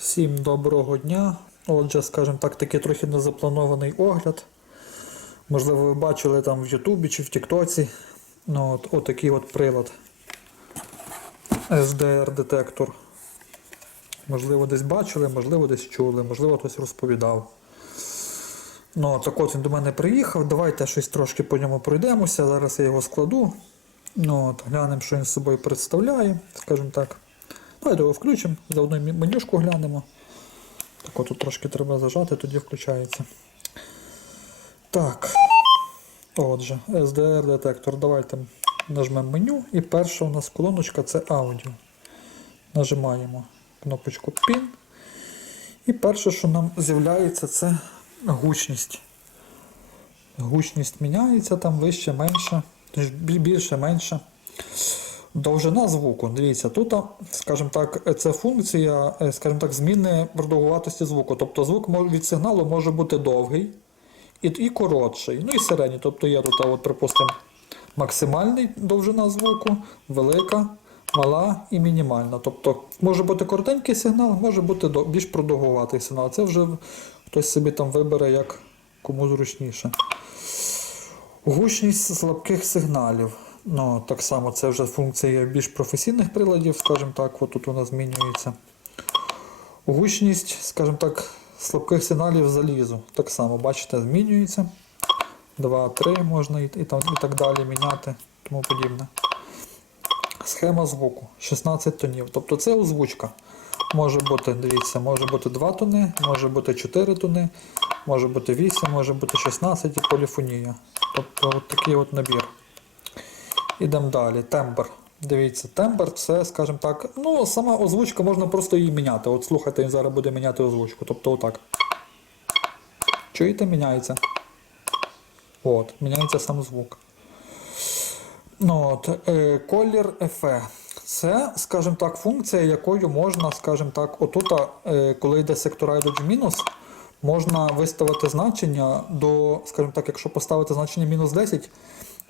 Всім доброго дня. Отже, скажімо так, такий трохи незапланований огляд. Можливо, ви бачили там в Ютубі чи в Тіктоці. Ну, от, отакий от прилад. SDR-детектор. Можливо, десь бачили, можливо, десь чули, можливо, хтось розповідав. Ну, так от він до мене приїхав. Давайте щось трошки по ньому пройдемося. Зараз я його складу. Ну, от, глянемо, що він з собою представляє, скажімо так. Давайте його включимо, заодно менюшку глянемо. Так от тут трошки треба зажати, тоді включається. Так. Отже, SDR-детектор. Давайте нажмемо меню. І перша у нас колоночка це аудіо. Нажимаємо кнопочку PIN. І перше, що нам з'являється, це гучність. Гучність міняється там вище, менше, більше, менше. Довжина звуку. Дивіться, тут, скажімо так, це функція, е, скажімо так, зміни продовгуватості звуку. Тобто звук від сигналу може бути довгий і, і коротший, ну і середній. Тобто є тут, от, припустимо, максимальний довжина звуку, велика, мала і мінімальна. Тобто може бути коротенький сигнал, може бути більш продовгуватий сигнал. Це вже хтось собі там вибере, як кому зручніше. Гучність слабких сигналів. Ну, так само це вже функція більш професійних приладів, скажімо так, от тут вона змінюється. Гучність, скажімо так, слабких сигналів залізу. Так само, бачите, змінюється. 2, 3 можна і, і, там, і так далі міняти, тому подібне. Схема звуку 16 тонів. Тобто це озвучка. Може бути, дивіться, може бути 2 тони, може бути 4 тони, може бути 8, може бути 16 і поліфонія. Тобто от такий от набір. Ідемо далі. Тембр. Дивіться, тембр це, скажімо так, ну, сама озвучка можна просто її міняти. От слухайте, він зараз буде міняти озвучку. Тобто отак. Чуєте, міняється? От, міняється сам звук. Ну, от, е, колір ефе. Це, скажімо так, функція, якою можна, скажімо так, отут, е, коли йде сектора в мінус, можна виставити значення до, скажімо так, якщо поставити значення мінус 10,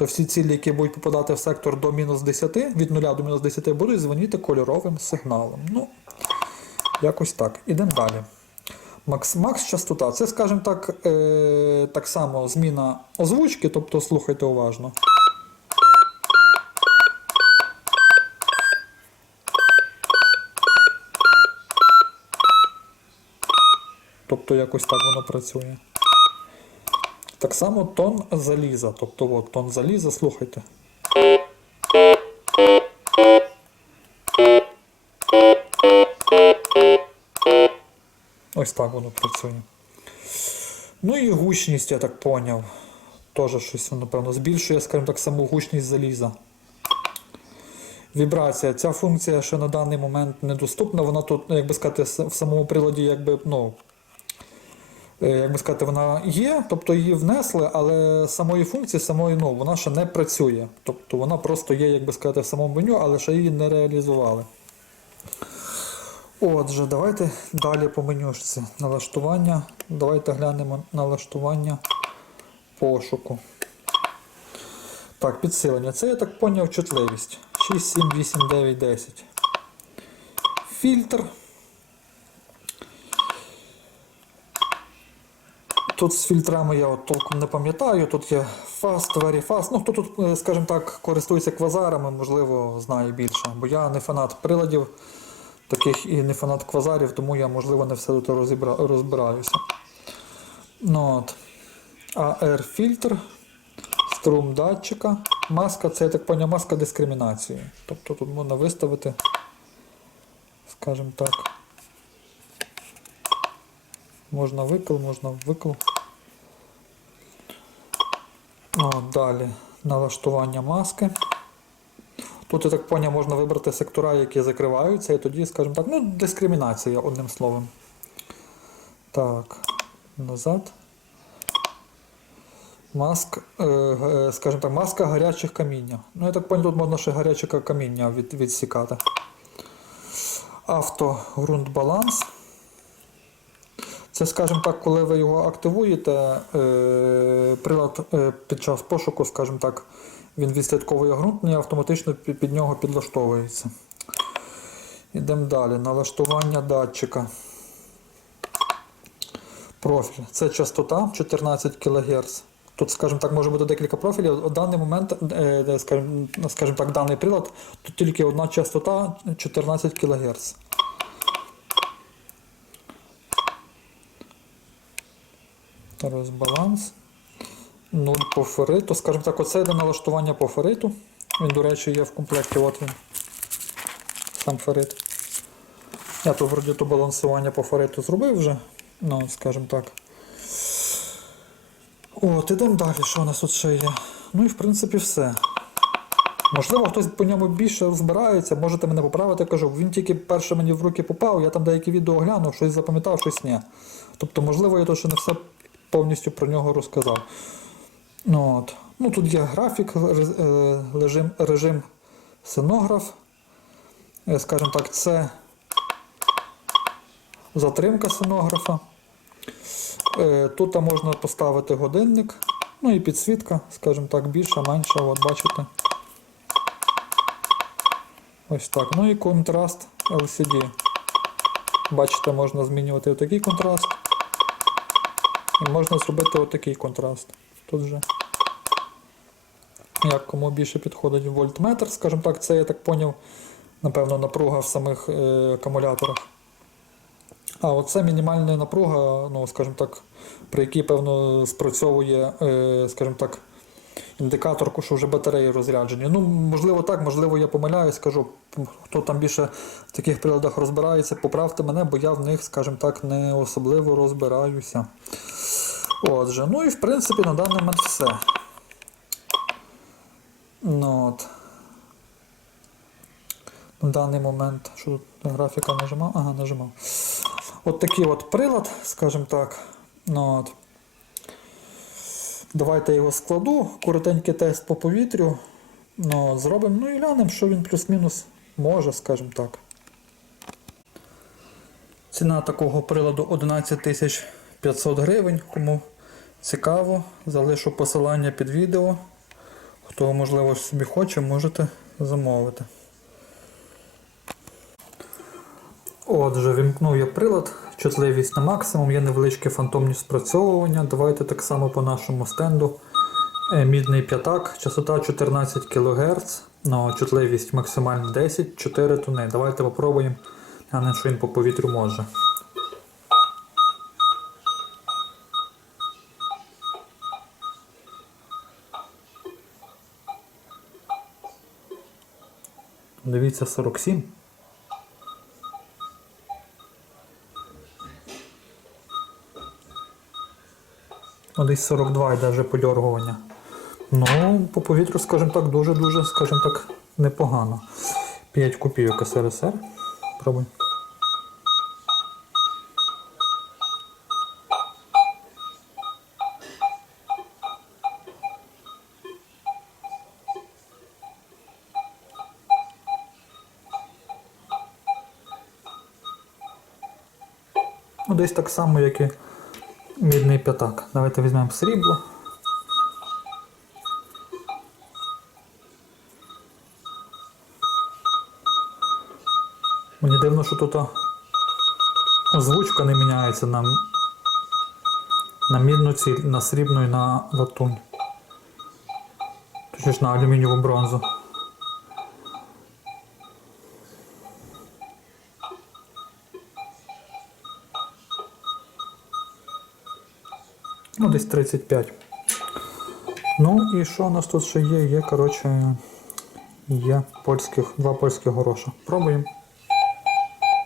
то всі цілі, які будуть попадати в сектор до мінус 10, від 0 до мінус 10, будуть дзвоніти кольоровим сигналом. Ну, якось так. Ідемо далі. Макс, макс частота. Це, скажімо так, е, так само зміна озвучки, тобто слухайте уважно. Тобто якось так воно працює. Так само тон заліза. Тобто от, тон заліза, слухайте. Ось так воно працює. Ну і гучність, я так поняв. Теж щось, напевно, збільшує, скажімо так, саму гучність заліза. Вібрація. Ця функція ще на даний момент недоступна. Вона тут, ну, як би сказати, в самому приладі, якби, ну, як би сказати, вона є, тобто її внесли, але самої функції, самої, ну, вона ще не працює. Тобто вона просто є, як би сказати, в самому меню, але ще її не реалізували. Отже, давайте далі по менюшці. Налаштування. Давайте глянемо налаштування пошуку. Так, підсилення. Це я так поняв чутливість. 6, 7, 8, 9, 10. Фільтр. Тут з фільтрами я от толком не пам'ятаю. Тут є fast, very fast. Ну, хто тут, е, скажімо так, користується квазарами, можливо, знає більше. Бо я не фанат приладів таких і не фанат квазарів, тому я, можливо, не все тут розбираюся. Ну, от. AR-фільтр, струм датчика, маска, це я так поняв, маска дискримінації. Тобто тут можна виставити, скажімо так. Можна викл, можна викл. О, далі налаштування маски. Тут, я так поняв, можна вибрати сектора, які закриваються, і тоді, скажімо так, ну, дискримінація, одним словом. Так, назад. Маск, е, е, скажімо так, маска гарячих каміння. Ну, я так поняв, тут можна ще гаряче каміння від, відсікати. Авто ґрунтбаланс. Це, скажімо так, коли ви його активуєте, е, прилад е, під час пошуку, скажімо так, він відслідковує і автоматично під, нього підлаштовується. Йдемо далі. Налаштування датчика. профіль. Це частота 14 кГц. Тут, скажімо так, може бути декілька профілів. У даний момент, е, скажімо так, даний прилад, тут тільки одна частота 14 кГц. Розбаланс. 0 по фериту. Скажімо так, оце йде налаштування по фериту. Він, до речі, є в комплекті. От він. Сам ферит. Я тут вроді то балансування по фериту зробив вже. Ну, скажімо так. От, ідемо далі, що у нас тут ще є. Ну і в принципі все. Можливо, хтось по ньому більше розбирається, можете мене поправити, кажу, він тільки перше мені в руки попав, я там деякі відео глянув, щось запам'ятав, щось ні. Тобто, можливо, я то ще не все повністю про нього розказав. Ну, от. ну тут є графік, е, режим, режим сценограф. Е, Скажімо так, це затримка сценографа. Е, Тут можна поставити годинник, ну і підсвітка, скажімо так, більша, менша, от бачите. Ось так. Ну і контраст LCD. Бачите, можна змінювати отакий контраст. І можна зробити отакий контраст. Тут вже. Як кому більше підходить вольтметр, скажімо так, це я так поняв, напевно, напруга в самих е, акумуляторах. А оце мінімальна напруга, ну, скажімо так, при якій, певно, спрацьовує, е, скажімо так, індикаторку, що вже батареї розряджені. Ну, можливо, так, можливо, я помиляюсь, скажу, хто там більше в таких приладах розбирається, поправте мене, бо я в них, скажімо так, не особливо розбираюся. Отже, ну і в принципі на даний момент все. Ну, от. На даний момент, що тут графіка нажимав? Ага, нажимав. От такий от прилад, скажімо так. Ну, от. Давайте я його складу, коротенький тест по повітрю. Ну, зробимо, ну і глянемо, що він плюс-мінус може, скажімо так. Ціна такого приладу 11 500 гривень. Кому цікаво, залишу посилання під відео. Хто, можливо, собі хоче, можете замовити. Отже, вімкнув я прилад, чутливість на максимум, є невеличкі фантомні спрацьовування. Давайте так само по нашому стенду. Е, Мідний п'ятак, частота 14 кГц, ну, чутливість максимальна 10, 4 тони. Давайте попробуємо, глянемо, що він по повітрю може. Дивіться, 47. Ну, десь 42 йде вже подьоргування. Ну, по повітрю, скажімо так, дуже-дуже, скажімо так, непогано. 5 копійок СРСР. Пробуй. Ну, десь так само, як і мідний п'ятак. Давайте візьмемо срібло. Мені дивно, що тут озвучка не міняється на, на мідну ціль, на срібну і на латунь. Точніше на алюмінієву бронзу. Ну, десь 35. Ну і що у нас тут ще є? Є, коротше, є польських, два польських гороша. Пробуємо.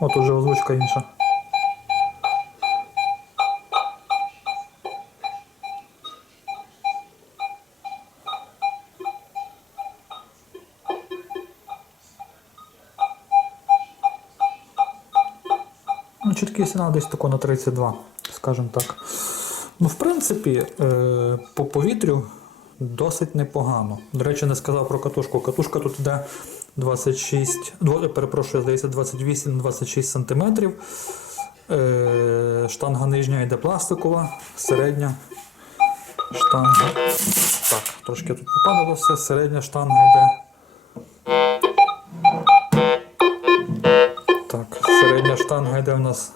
От уже озвучка інша. Ну, чіткий сигнал десь тако на 32, скажімо так. Ну, в принципі, е, по повітрю досить непогано. До речі, не сказав про катушку. Катушка тут йде 26, перепрошую, здається, 28-26 см. Е, штанга нижня йде пластикова, середня штанга. Так, трошки тут попадало все, середня штанга йде. Так, середня штанга йде у нас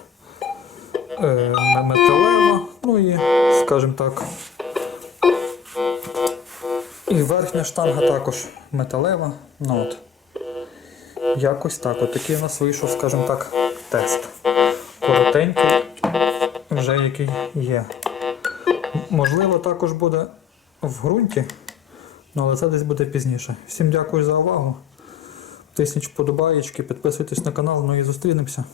е, металева, ну і, скажімо так, і верхня штанга також металева. Ну, от. Якось так. От такий у нас вийшов, скажімо так, тест. Коротенький, вже який є. Можливо, також буде в ґрунті, ну, але це десь буде пізніше. Всім дякую за увагу. Тисніть вподобаєчки, підписуйтесь на канал, ну і зустрінемося.